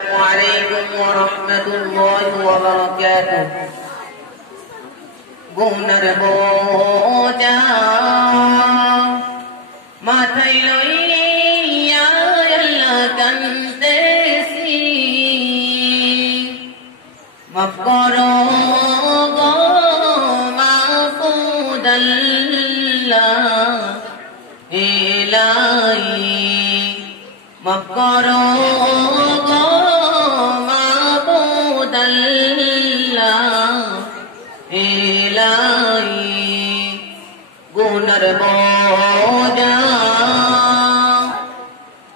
عليكم ورحمة الله وبركاته গুনার বোঝা মাথায় লইয়া আল্লাহ কান্দেছি মাফ করো গো মাবুদ আল্লাহ ইলাহি মাফ করো গো মাবুদ আল্লাহ ইলাহি গুনার বোঝা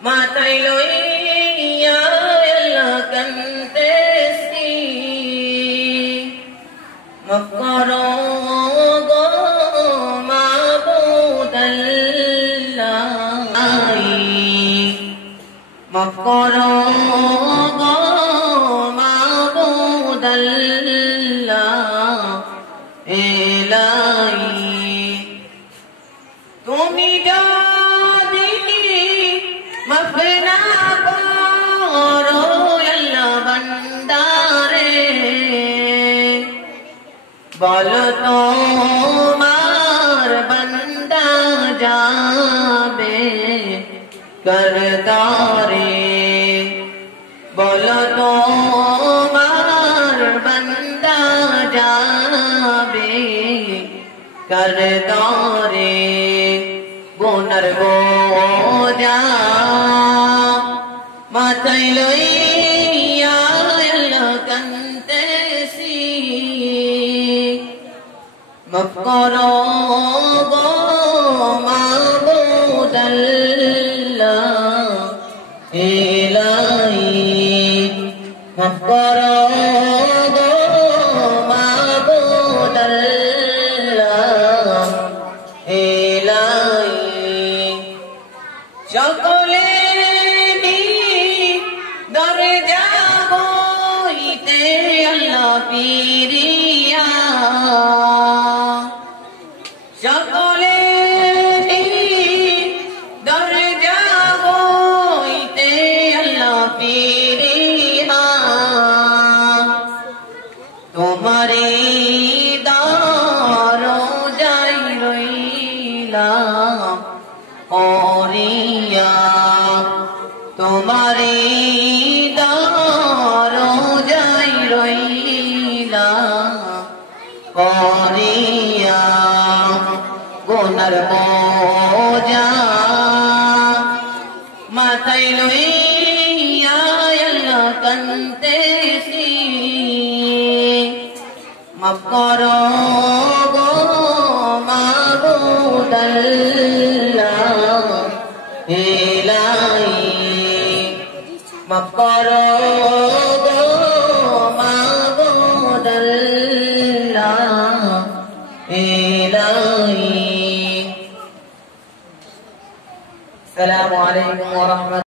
মাথায় লইয়া আল্লাহ কান্দেছি মাফ করো গো মাবুদ আল্লাহ মাফ করো গো মাবুদ আল্লাহ ইলাহি তুমি যদি মাফ না করো আল্লাহ বান্দারে বলো তোমার বান্দা যাবে করতারে বলো তোমার বান্দা যাবে করতারে গুনার বোঝা মাথায় লইয়া আল্লাহ কান্দেছি মাফ করো গো মাবুদ আল্লাহ ইলাহি মাফ করো গো মাবুদ আল্লাহ ইলাহি সকলে দরজা হইতে আল্লাহ ফিরিয়া সকলে দরজা হইতে আল্লাহ ফিরিয়া তোমারে দরজায় রইলাম করিয়া তোমারে দরজায় রইলাম করিয়া গুনার বোঝা মাথায় লইয়া আল্লাহ কান্দেছি মাফ করো গো মাবুদ আল্লাহ ইলাহি মাফ করো গো মাবুদ আল্লাহ ইলাহি। আসসালামু আলাইকুম ওয়া রাহমাতুল্লাহ।